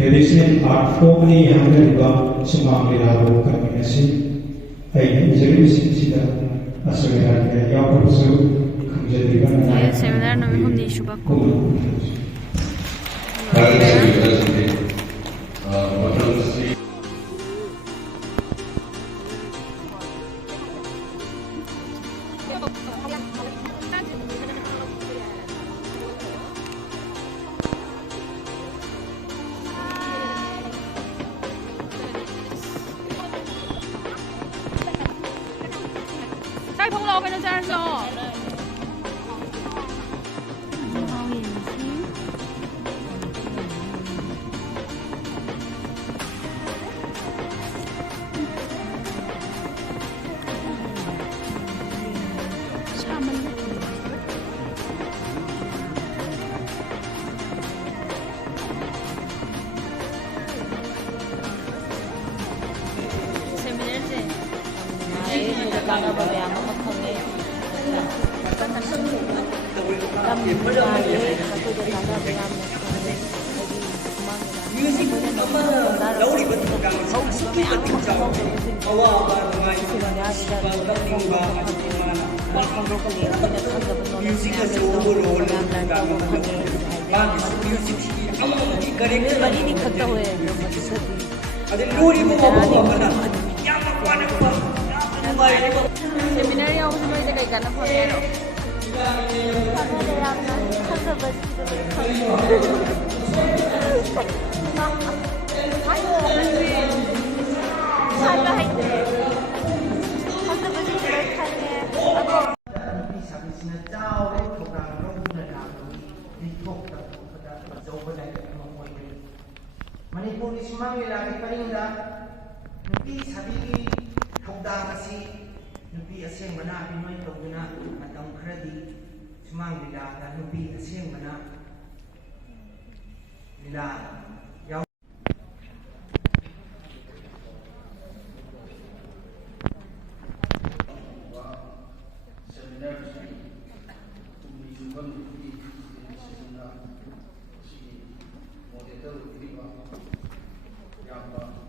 traditional art form ni hamdaliba sumang lilaro kami nasi ay injiri asal yang perlu menjadi 네, 세미나르 놈이 혼니 슈바코.该碰了，我跟着这样走。 Seminary ako sa mga kay ganap po pero Manipur ni sumang lalaki paninda nupi sabi hugda kasi nupi aseng mana pinoy toguna matang kredi sumang lalaki nupi aseng mana nila yaw seminar model